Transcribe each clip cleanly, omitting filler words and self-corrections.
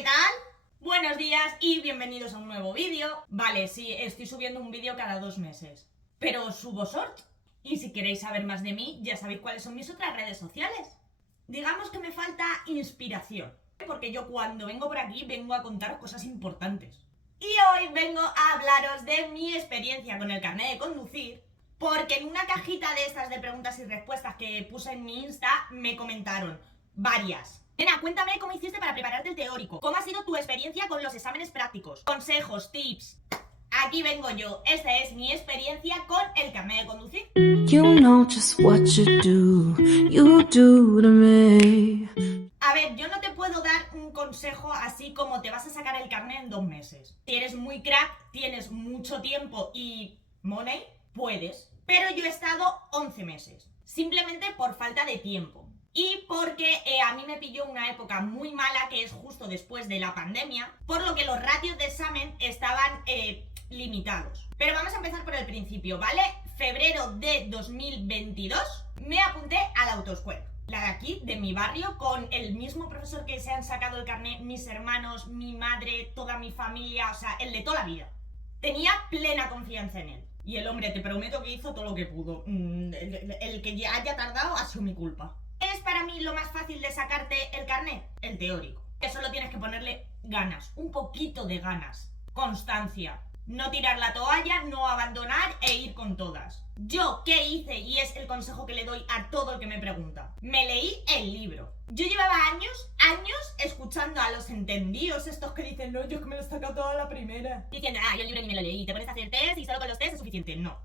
¿qué tal? Buenos días y bienvenidos a un nuevo vídeo. Vale, sí, estoy subiendo un vídeo cada 2 meses, pero subo short. Y si queréis saber más de mí, ya sabéis cuáles son mis otras redes sociales. Digamos que me falta inspiración, porque yo cuando vengo por aquí vengo a contaros cosas importantes. Y hoy vengo a hablaros de mi experiencia con el carnet de conducir, porque en una cajita de estas de preguntas y respuestas que puse en mi Insta me comentaron varias. Nena, cuéntame cómo hiciste para prepararte el teórico. ¿Cómo ha sido tu experiencia con los exámenes prácticos? Consejos, tips. Aquí vengo yo. Esta es mi experiencia con el carnet de conducir. You know just what you do to me. A ver, yo no te puedo dar un consejo así como te vas a sacar el carnet en 2 meses. Si eres muy crack, tienes mucho tiempo y money, puedes. Pero yo he estado 11 meses. Simplemente por falta de tiempo. Y porque a mí me pilló una época muy mala, que es justo después de la pandemia, por lo que los ratios de examen estaban limitados. Pero vamos a empezar por el principio, ¿vale? Febrero de 2022 me apunté a la autoescuela. La de aquí, de mi barrio, con el mismo profesor que se han sacado el carnet mis hermanos, mi madre, toda mi familia, o sea, el de toda la vida. Tenía plena confianza en él. Y el hombre, te prometo que hizo todo lo que pudo. El que ya haya tardado ha sido mi culpa. ¿Qué es para mí lo más fácil de sacarte el carnet? El teórico. Que solo tienes que ponerle ganas, un poquito de ganas, constancia. No tirar la toalla, no abandonar e ir con todas. ¿Yo qué hice? Y es el consejo que le doy a todo el que me pregunta. Me leí el libro. Yo llevaba años escuchando a los entendidos, estos que dicen, no, yo es que me lo he sacado toda la primera. Diciendo, yo el libro ni me lo leí, te pones a hacer test y solo con los test es suficiente. No,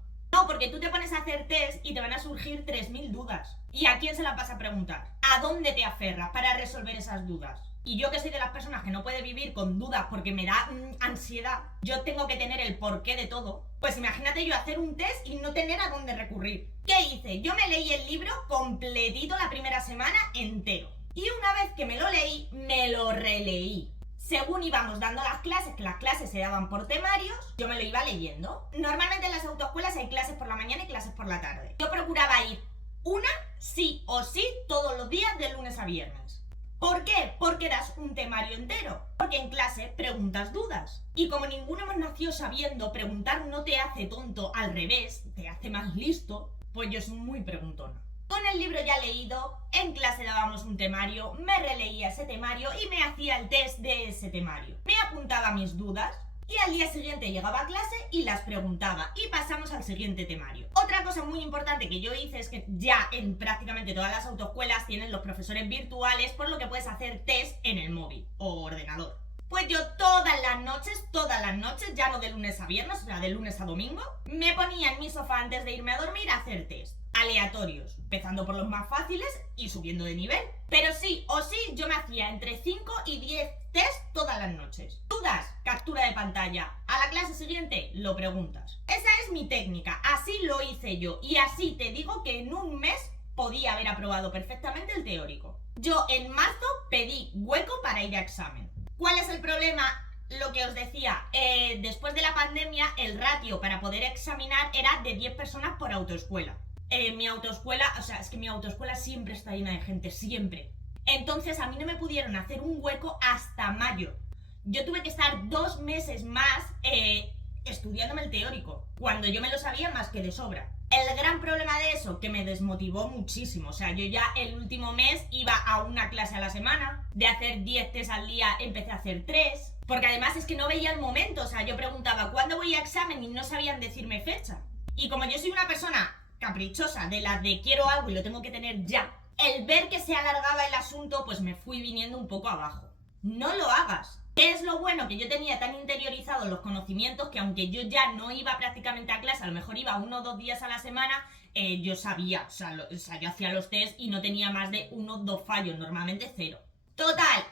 porque tú te pones a hacer test y te van a surgir 3000 dudas. ¿Y a quién se las vas a preguntar? ¿A dónde te aferras para resolver esas dudas? Y yo, que soy de las personas que no puede vivir con dudas porque me da ansiedad, yo tengo que tener el porqué de todo. Pues imagínate yo hacer un test y no tener a dónde recurrir. ¿Qué hice? Yo me leí el libro completito la primera semana entero. Y una vez que me lo leí, me lo releí. Según íbamos dando las clases, que las clases se daban por temarios, yo me lo iba leyendo. Normalmente en las autoescuelas hay clases por la mañana y clases por la tarde. Yo procuraba ir una sí o sí todos los días de lunes a viernes. ¿Por qué? Porque das un temario entero. Porque en clase preguntas dudas. Y como ninguno hemos nacido sabiendo, preguntar no te hace tonto, al revés, te hace más listo, pues yo soy muy preguntona. Con el libro ya leído, en clase dábamos un temario, me releía ese temario y me hacía el test de ese temario. Me apuntaba mis dudas y al día siguiente llegaba a clase y las preguntaba y pasamos al siguiente temario. Otra cosa muy importante que yo hice es que ya en prácticamente todas las autoescuelas tienen los profesores virtuales, por lo que puedes hacer test en el móvil o ordenador. Pues yo todas las noches, ya no de lunes a viernes, o sea, de lunes a domingo, me ponía en mi sofá antes de irme a dormir a hacer test aleatorios, empezando por los más fáciles y subiendo de nivel. Pero sí o sí, yo me hacía entre 5 y 10 test todas las noches. Dudas, captura de pantalla. A la clase siguiente lo preguntas. Esa es mi técnica, así lo hice yo. Y así te digo que en un mes podía haber aprobado perfectamente el teórico. Yo en marzo pedí hueco para ir a examen. ¿Cuál es el problema? Lo que os decía, después de la pandemia el ratio para poder examinar era de 10 personas por autoescuela. Mi autoescuela, o sea, es que mi autoescuela siempre está llena de gente, siempre. Entonces a mí no me pudieron hacer un hueco hasta mayo. Yo tuve que estar 2 meses más estudiándome el teórico, cuando yo me lo sabía más que de sobra. El gran problema de eso, que me desmotivó muchísimo. O sea, yo ya el último mes iba a una clase a la semana. De hacer 10 test al día empecé a hacer 3. Porque además es que no veía el momento. O sea, yo preguntaba ¿cuándo voy a examen? Y no sabían decirme fecha. Y como yo soy una persona caprichosa, de las de quiero algo y lo tengo que tener ya, el ver que se alargaba el asunto, pues me fui viniendo un poco abajo. No lo hagas. ¿Qué es lo bueno? Que yo tenía tan interiorizados los conocimientos que aunque yo ya no iba prácticamente a clase, a lo mejor iba 1 o 2 días a la semana, yo sabía, o sea, yo hacía los test y no tenía más de 1 o 2 fallos, normalmente 0. Total,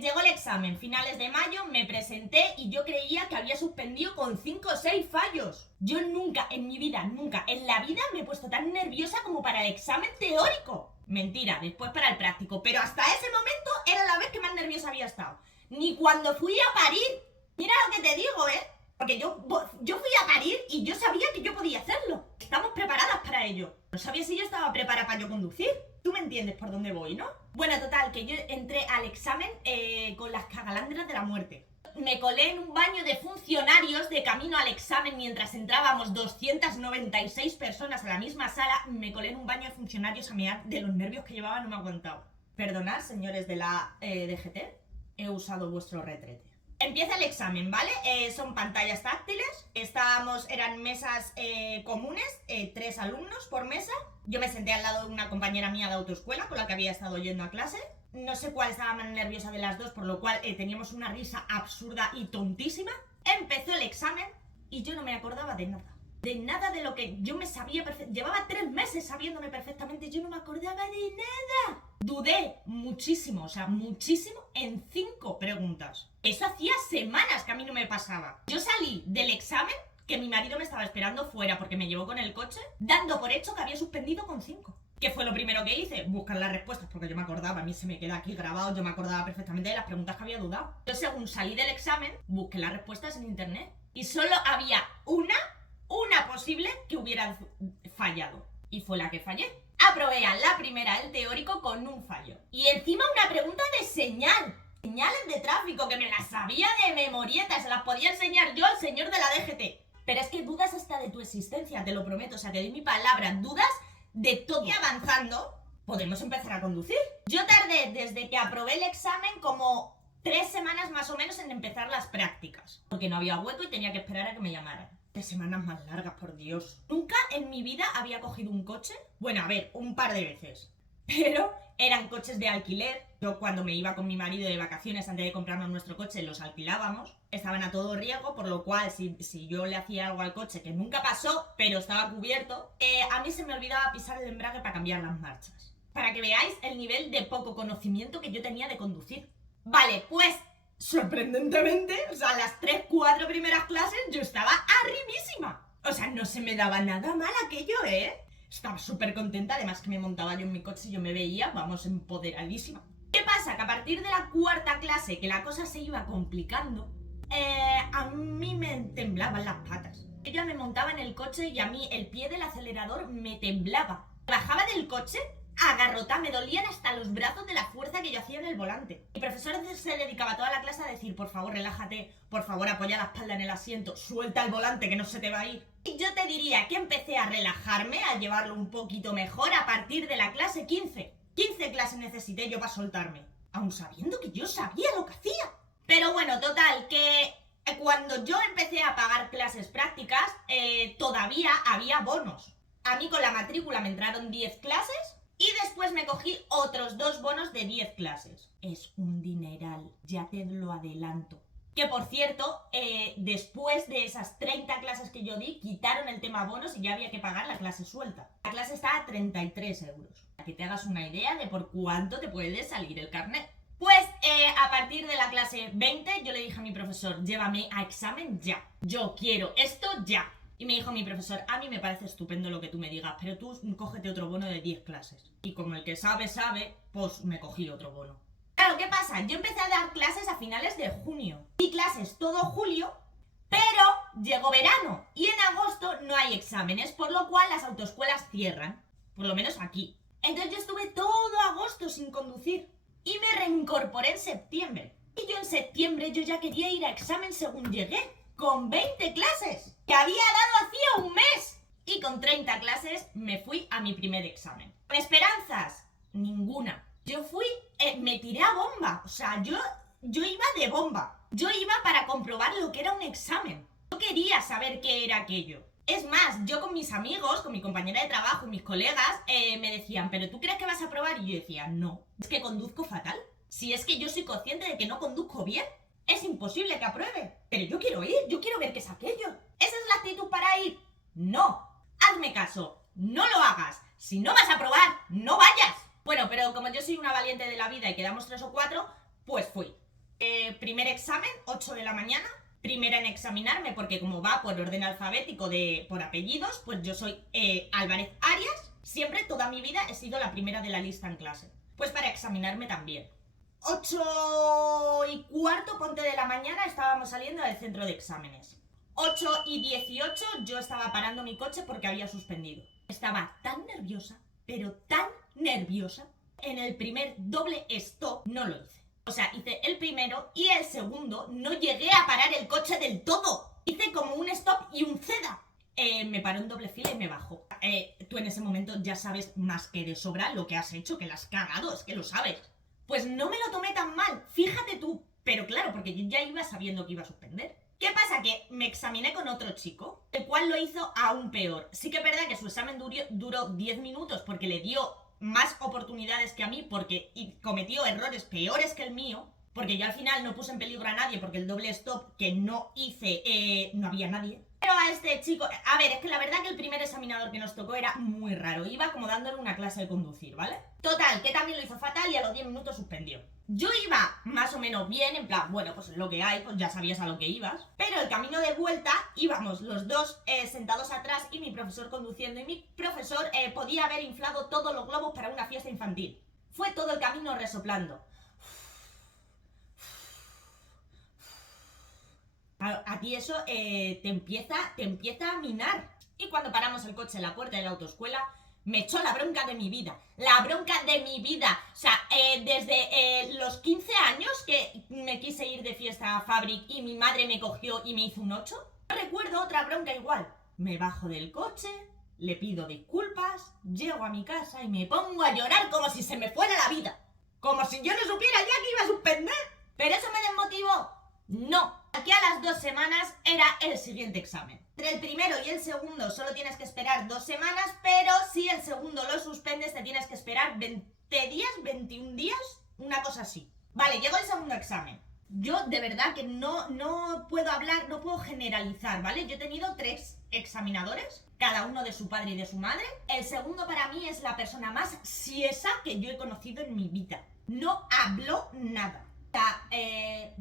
llegó el examen, finales de mayo, me presenté y yo creía que había suspendido con 5 o 6 fallos. Yo nunca, en mi vida, nunca, en la vida me he puesto tan nerviosa como para el examen teórico. Mentira, después para el práctico, pero hasta ese momento era la vez que más nerviosa había estado. Ni cuando fui a parir. Mira lo que te digo, porque yo fui a parir y yo sabía que yo podía hacerlo. Estamos preparadas para ello. No sabía si yo estaba preparada para yo conducir. ¿Tú me entiendes? entiendes por dónde voy, ¿no? Bueno, total, que yo entré al examen con las cagalandras de la muerte. Me colé en un baño de funcionarios de camino al examen mientras entrábamos 296 personas a la misma sala. Me colé en un baño de funcionarios a mear de los nervios que llevaba, no me aguantaba. Perdonad, señores de la DGT, he usado vuestro retrete. Empieza el examen, ¿vale? Son pantallas táctiles, eran mesas comunes, 3 alumnos por mesa. Yo me senté al lado de una compañera mía de autoescuela con la que había estado yendo a clase. No sé cuál estaba más nerviosa de las dos, por lo cual teníamos una risa absurda y tontísima. Empezó el examen y yo no me acordaba de nada. De nada de lo que yo me sabía perfectamente. Llevaba 3 meses sabiéndome perfectamente y yo no me acordaba de nada. Dudé muchísimo, o sea, muchísimo en 5 preguntas. Eso hacía semanas que a mí no me pasaba. Yo salí del examen, que mi marido me estaba esperando fuera porque me llevó con el coche, dando por hecho que había suspendido con 5. ¿Qué fue lo primero que hice? Buscar las respuestas, porque yo me acordaba, a mí se me queda aquí grabado, yo me acordaba perfectamente de las preguntas que había dudado. Yo, según salí del examen, busqué las respuestas en internet y solo había una posible que hubiera fallado. Y fue la que fallé. Aprobé a la primera el teórico con un fallo. Y encima una pregunta de señales de tráfico, que me las sabía de memorieta, se las podía enseñar yo al señor de la DGT. Pero es que dudas hasta de tu existencia, te lo prometo, o sea, te doy mi palabra, dudas de todo. Y avanzando, podemos empezar a conducir. Yo tardé desde que aprobé el examen como 3 semanas más o menos en empezar las prácticas, porque no había hueco y tenía que esperar a que me llamaran. 3 semanas más largas, por Dios. Nunca en mi vida había cogido un coche. Bueno, a ver, un par de veces. Pero eran coches de alquiler. Yo, cuando me iba con mi marido de vacaciones antes de comprarnos nuestro coche, los alquilábamos. Estaban a todo riesgo, por lo cual si yo le hacía algo al coche, que nunca pasó, pero estaba cubierto, a mí se me olvidaba pisar el embrague para cambiar las marchas. Para que veáis el nivel de poco conocimiento que yo tenía de conducir. Vale, pues sorprendentemente, o sea, las 3-4 primeras clases yo estaba arribísima. O sea, no se me daba nada mal aquello, Estaba súper contenta, además que me montaba yo en mi coche y yo me veía, vamos, empoderadísima. ¿Qué pasa? Que a partir de la 4ª clase, que la cosa se iba complicando, a mí me temblaban las patas. Yo ya me montaba en el coche y a mí el pie del acelerador me temblaba. Bajaba del coche, agarrotada, me dolían hasta los brazos de la fuerza que yo hacía en el volante. Mi profesor se dedicaba toda la clase a decir: por favor, relájate, por favor, apoya la espalda en el asiento, suelta el volante que no se te va a ir. Y yo te diría que empecé a relajarme, a llevarlo un poquito mejor a partir de la clase 15. 15 clases necesité yo para soltarme, aun sabiendo que yo sabía lo que hacía. Pero bueno, total, que cuando yo empecé a pagar clases prácticas, todavía había bonos. A mí con la matrícula me entraron 10 clases y después me cogí otros 2 bonos de 10 clases. Es un dineral, ya te lo adelanto. Que por cierto, después de esas 30 clases que yo di, quitaron el tema bonos y ya había que pagar la clase suelta. La clase está a 33 euros. Para que te hagas una idea de por cuánto te puede salir el carnet. Pues a partir de la clase 20 yo le dije a mi profesor: llévame a examen ya. Yo quiero esto ya. Y me dijo mi profesor: a mí me parece estupendo lo que tú me digas, pero tú cógete otro bono de 10 clases. Y como el que sabe, pues me cogí otro bono. Claro, ¿qué pasa? Yo empecé a dar clases a finales de junio. Di clases todo julio, pero llegó verano y en agosto no hay exámenes, por lo cual las autoescuelas cierran, por lo menos aquí. Entonces yo estuve todo agosto sin conducir y me reincorporé en septiembre. Y yo en septiembre yo ya quería ir a examen según llegué, con 20 clases, que había dado hacía un mes. Y con 30 clases me fui a mi primer examen. ¿Con esperanzas? Ninguna. Yo fui, me tiré a bomba, o sea, yo iba de bomba. Yo iba para comprobar lo que era un examen. Yo quería saber qué era aquello. Es más, yo con mis amigos, con mi compañera de trabajo y mis colegas, me decían: ¿pero tú crees que vas a aprobar? Y yo decía: no, es que conduzco fatal. Si es que yo soy consciente de que no conduzco bien, es imposible que apruebe. Pero yo quiero ir, yo quiero ver qué es aquello. ¿Esa es la actitud para ir? No. Hazme caso, no lo hagas. Si no vas a aprobar, no vayas. Bueno, pero como yo soy una valiente de la vida y quedamos 3 o 4, pues fui. Primer examen, 8 de la mañana. Primera en examinarme, porque como va por orden alfabético por apellidos, pues yo soy Álvarez Arias. Siempre, toda mi vida, he sido la primera de la lista en clase. Pues para examinarme también. 8:15, ponte, de la mañana, estábamos saliendo del centro de exámenes. 8:18 yo estaba parando mi coche porque había suspendido. Estaba tan nerviosa, pero tan nerviosa, En el primer doble stop no lo hice. O sea, hice el primero y el segundo no llegué a parar el coche del todo. Hice como un stop y un ceda. Me paró en doble fila y me bajó. Tú en ese momento ya sabes más que de sobra lo que has hecho, que la has cagado, es que lo sabes. Pues no me lo tomé tan mal, fíjate tú. Pero claro, porque yo ya iba sabiendo que iba a suspender. ¿Qué pasa? Que me examiné con otro chico, el cual lo hizo aún peor. Sí que es verdad que su examen duró 10 minutos porque le dio más oportunidades que a mí porque cometió errores peores que el mío. Porque yo al final no puse en peligro a nadie porque el doble stop que no hice, no había nadie. Pero a este chico, a ver, es que la verdad que el primer examinador que nos tocó era muy raro. Iba como dándole una clase de conducir, ¿vale? Total, que también lo hizo fatal y a los 10 minutos suspendió. Yo iba más o menos bien, en plan, bueno, pues lo que hay, pues ya sabías a lo que ibas. Pero el camino de vuelta íbamos los dos sentados atrás y mi profesor conduciendo. Y mi profesor podía haber inflado todos los globos para una fiesta infantil. Fue todo el camino resoplando. A ti eso te empieza a minar. Y cuando paramos el coche en la puerta de la autoescuela, me echó la bronca de mi vida. La bronca de mi vida. O sea, desde los 15 años que me quise ir de fiesta a Fabric y mi madre me cogió y me hizo un 8. No recuerdo otra bronca igual. Me bajo del coche, le pido disculpas, llego a mi casa y me pongo a llorar como si se me fuera la vida. Como si yo no supiera ya que iba a suspender. ¿Pero eso me desmotivó? No. Aquí a las 2 semanas era el siguiente examen. Entre el primero y el segundo solo tienes que esperar 2 semanas, pero si el segundo lo suspendes te tienes que esperar 20 días, 21 días, una cosa así. Vale, llegó el segundo examen. Yo de verdad que no puedo hablar, no puedo generalizar, ¿vale? Yo he tenido 3 examinadores, cada uno de su padre y de su madre. El segundo para mí es la persona más siesa que yo he conocido en mi vida. No habló nada.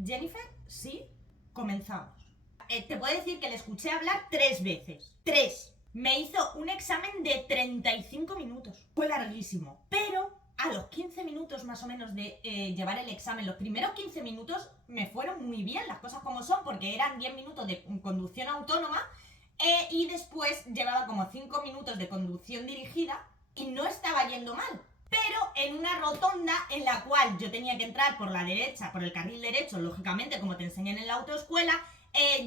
Jennifer, sí, comenzamos. Te puedo decir que le escuché hablar 3 veces. 3. Me hizo un examen de 35 minutos. Fue larguísimo. Pero a los 15 minutos más o menos de llevar el examen, los primeros 15 minutos me fueron muy bien, las cosas como son, porque eran 10 minutos de conducción autónoma y después llevaba como 5 minutos de conducción dirigida y no estaba yendo mal. Pero en una rotonda en la cual yo tenía que entrar por la derecha, por el carril derecho, lógicamente, como te enseñan en la autoescuela,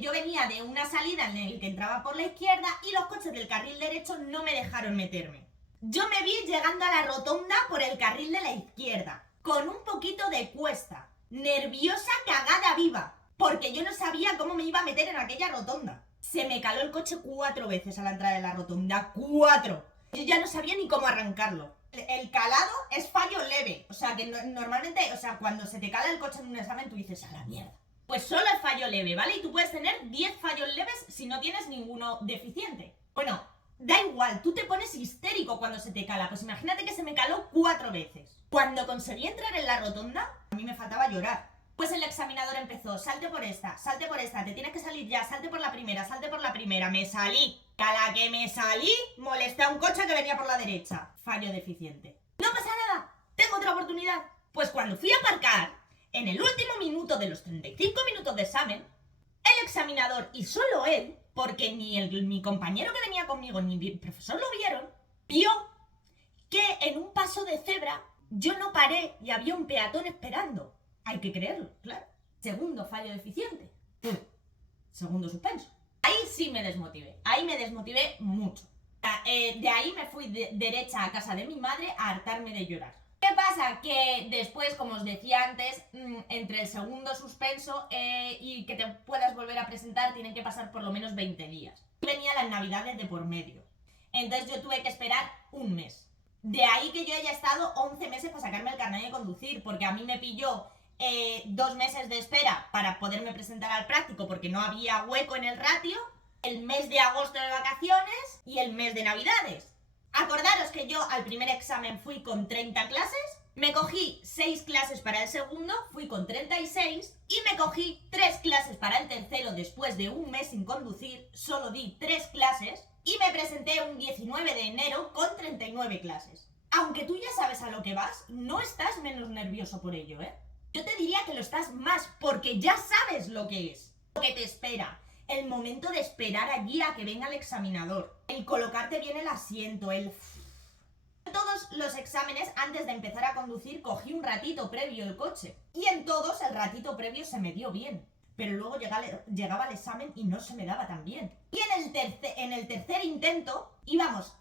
yo venía de una salida en la que entraba por la izquierda y los coches del carril derecho no me dejaron meterme. Yo me vi llegando a la rotonda por el carril de la izquierda, con un poquito de cuesta, nerviosa cagada viva, porque yo no sabía cómo me iba a meter en aquella rotonda. Se me caló el coche 4 veces a la entrada de la rotonda, 4. Yo ya no sabía ni cómo arrancarlo. El calado es fallo leve, o sea que normalmente, o sea, cuando se te cala el coche en un examen tú dices, a la mierda. Pues solo es fallo leve, ¿vale? Y tú puedes tener 10 fallos leves si no tienes ninguno deficiente. Bueno, da igual, tú te pones histérico cuando se te cala. Pues imagínate que se me caló 4 veces. Cuando conseguí entrar en la rotonda, a mí me faltaba llorar. Pues el examinador empezó, salte por esta, te tienes que salir ya, salte por la primera, me salí. A la que me salí, molesté a un coche que venía por la derecha. Fallo deficiente. No pasa nada, tengo otra oportunidad. Pues cuando fui a aparcar, en el último minuto de los 35 minutos de examen, el examinador, y solo él, porque ni mi compañero que venía conmigo ni mi profesor lo vieron, vio que en un paso de cebra yo no paré y había un peatón esperando. Hay que creerlo, claro. Segundo fallo deficiente. Segundo suspenso. Ahí sí me desmotivé. Ahí me desmotivé mucho. De ahí me fui derecha a casa de mi madre a hartarme de llorar. ¿Qué pasa? Que después, como os decía antes, entre el segundo suspenso y que te puedas volver a presentar tienen que pasar por lo menos 20 días. Venía las navidades de por medio. Entonces yo tuve que esperar un mes. De ahí que yo haya estado 11 meses para sacarme el carnet de conducir, porque a mí me pilló 2 meses de espera para poderme presentar al práctico porque no había hueco en el ratio, el mes de agosto de vacaciones y el mes de navidades. Acordaros que yo al primer examen fui con 30 clases, me cogí 6 clases para el segundo, fui con 36 y me cogí 3 clases para el tercero después de un mes sin conducir, solo di 3 clases y me presenté un 19 de enero con 39 clases. Aunque tú ya sabes a lo que vas, no estás menos nervioso por ello, ¿eh? Yo te diría que lo estás más porque ya sabes lo que es, lo que te espera. El momento de esperar allí a que venga el examinador, el colocarte bien el asiento, el Todos los exámenes, antes de empezar a conducir, cogí un ratito previo el coche. Y en todos el ratito previo se me dio bien. Pero luego llegaba el examen y no se me daba tan bien. Y en el tercer intento íbamos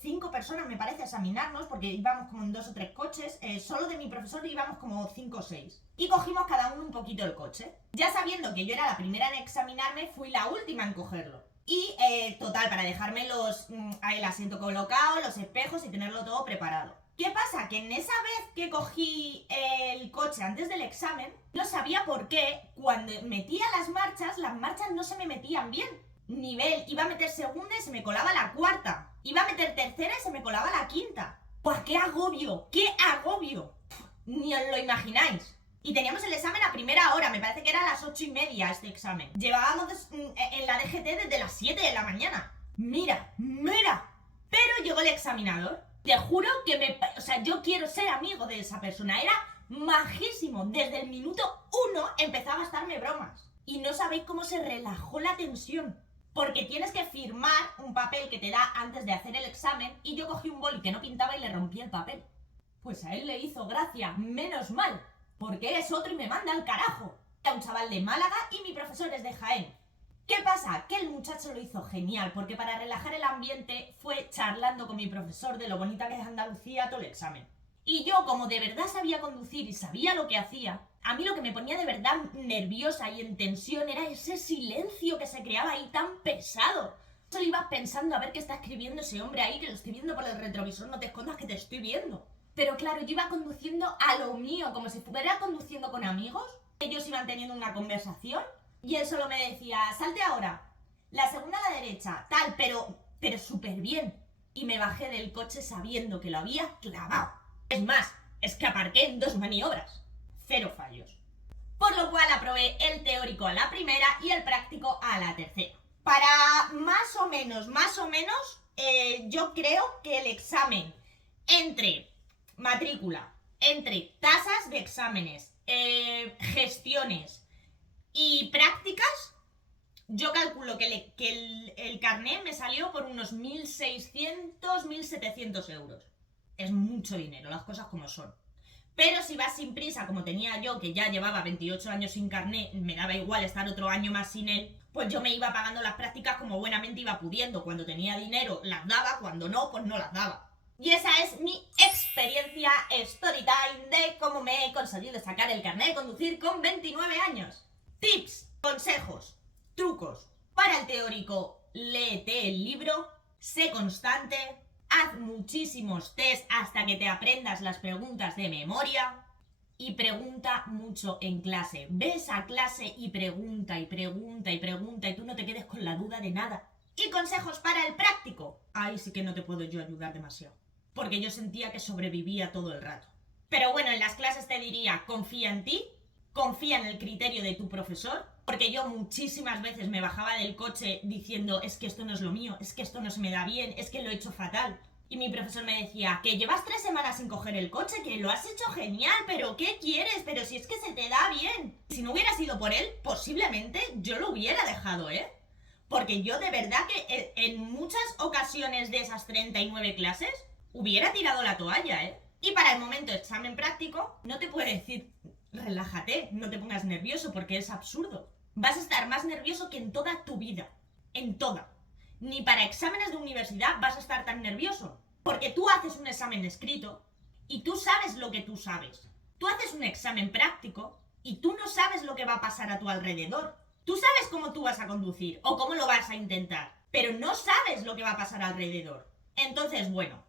5 personas, me parece, a examinarnos, porque íbamos como en 2 o 3 coches. Solo de mi profesor íbamos como 5 o 6. Y cogimos cada uno un poquito el coche. Ya sabiendo que yo era la primera en examinarme, fui la última en cogerlo. Y total, para dejarme el asiento colocado, los espejos y tenerlo todo preparado. ¿Qué pasa? Que en esa vez que cogí el coche antes del examen, no sabía por qué, cuando metía las marchas no se me metían bien. Nivel, iba a meter segunda y se me colaba la cuarta. Iba a meter tercera y se me colaba la quinta. ¡Pues qué agobio! ¡Qué agobio! Ni os lo imagináis. Y teníamos el examen a primera hora, me parece que era a las 8:30 este examen. Llevábamos en la DGT desde las 7 de la mañana. Mira. Pero llegó el examinador. Te juro que yo quiero ser amigo de esa persona. Era majísimo. Desde el minuto 1 empezaba a gastarme bromas. Y no sabéis cómo se relajó la tensión. Porque tienes que firmar un papel que te da antes de hacer el examen. Y yo cogí un boli que no pintaba y le rompí el papel. Pues a él le hizo gracia, menos mal. Porque es otro y me manda al carajo. Era un chaval de Málaga y mi profesor es de Jaén. ¿Qué pasa? Que el muchacho lo hizo genial, porque para relajar el ambiente fue charlando con mi profesor de lo bonita que es Andalucía todo el examen. Y yo, como de verdad sabía conducir y sabía lo que hacía, a mí lo que me ponía de verdad nerviosa y en tensión era ese silencio que se creaba ahí tan pesado. Solo ibas pensando a ver qué está escribiendo ese hombre ahí, que lo estoy viendo por el retrovisor, no te escondas que te estoy viendo. Pero claro, yo iba conduciendo a lo mío, como si estuviera conduciendo con amigos. Ellos iban teniendo una conversación y él solo me decía, salte ahora, la segunda a la derecha, tal, pero súper bien. Y me bajé del coche sabiendo que lo había clavado. Es más, es que aparqué en 2 maniobras. 0 fallos. Por lo cual aprobé el teórico a la primera y el práctico a la tercera. Para más o menos, yo creo que el examen entre matrícula, entre tasas de exámenes, gestiones y prácticas, yo calculo que el carnet me salió por unos 1.600, 1.700 euros. Es mucho dinero, las cosas como son. Pero si vas sin prisa, como tenía yo, que ya llevaba 28 años sin carnet, me daba igual estar otro año más sin él, pues yo me iba pagando las prácticas como buenamente iba pudiendo. Cuando tenía dinero las daba, cuando no, pues no las daba. Y esa es mi experiencia story time de cómo me he conseguido sacar el carnet de conducir con 29 años. Tips, consejos, trucos. Para el teórico, léete el libro, sé constante, haz muchísimos test hasta que te aprendas las preguntas de memoria y pregunta mucho en clase. Ves a clase y pregunta y tú no te quedes con la duda de nada. Y consejos para el práctico. Ahí sí que no te puedo yo ayudar demasiado, porque yo sentía que sobrevivía todo el rato. Pero bueno, en las clases te diría, confía en ti, confía en el criterio de tu profesor, porque yo muchísimas veces me bajaba del coche diciendo, es que esto no es lo mío, es que esto no se me da bien, es que lo he hecho fatal. Y mi profesor me decía, que llevas 3 semanas sin coger el coche, que lo has hecho genial, pero ¿qué quieres? Pero si es que se te da bien. Si no hubiera sido por él, posiblemente yo lo hubiera dejado, Porque yo de verdad que en muchas ocasiones de esas 39 clases hubiera tirado la toalla, Y para el momento de examen práctico, no te puede decir, relájate, no te pongas nervioso, porque es absurdo. Vas a estar más nervioso que en toda tu vida. En toda. Ni para exámenes de universidad vas a estar tan nervioso. Porque tú haces un examen escrito y tú sabes lo que tú sabes. Tú haces un examen práctico y tú no sabes lo que va a pasar a tu alrededor. Tú sabes cómo tú vas a conducir o cómo lo vas a intentar, pero no sabes lo que va a pasar alrededor. Entonces, bueno,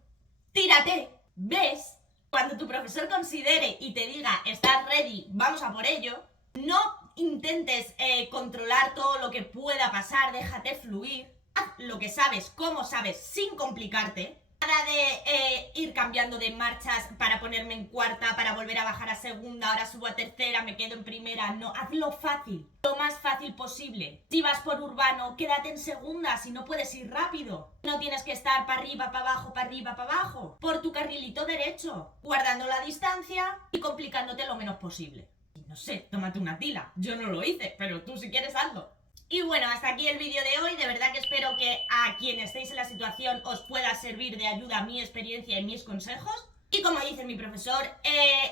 tírate, ves. Cuando tu profesor considere y te diga, estás ready, vamos a por ello, no intentes controlar todo lo que pueda pasar, déjate fluir. Haz lo que sabes, como sabes, sin complicarte. Nada de ir cambiando de marchas para ponerme en cuarta, para volver a bajar a segunda, ahora subo a tercera, me quedo en primera. No, hazlo fácil, lo más fácil posible. Si vas por urbano, quédate en segunda, si no puedes ir rápido. No tienes que estar para arriba, para abajo, para arriba, para abajo. Por tu carrilito derecho, guardando la distancia y complicándote lo menos posible. Y no sé, tómate una tila. Yo no lo hice, pero tú si quieres hazlo. Y bueno, hasta aquí el vídeo de hoy. De verdad que espero que a quienes estéis en la situación os pueda servir de ayuda mi experiencia y mis consejos. Y como dice mi profesor,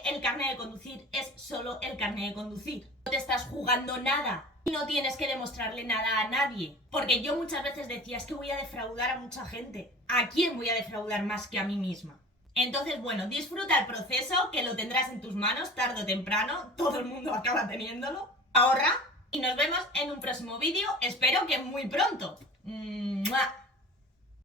el carnet de conducir es solo el carnet de conducir. No te estás jugando nada y no tienes que demostrarle nada a nadie. Porque yo muchas veces decía, es que voy a defraudar a mucha gente. ¿A quién voy a defraudar más que a mí misma? Entonces, bueno, disfruta el proceso, que lo tendrás en tus manos tarde o temprano. Todo el mundo acaba teniéndolo. Ahorra y nos vemos en un próximo vídeo. Espero que muy pronto. ¡Mua!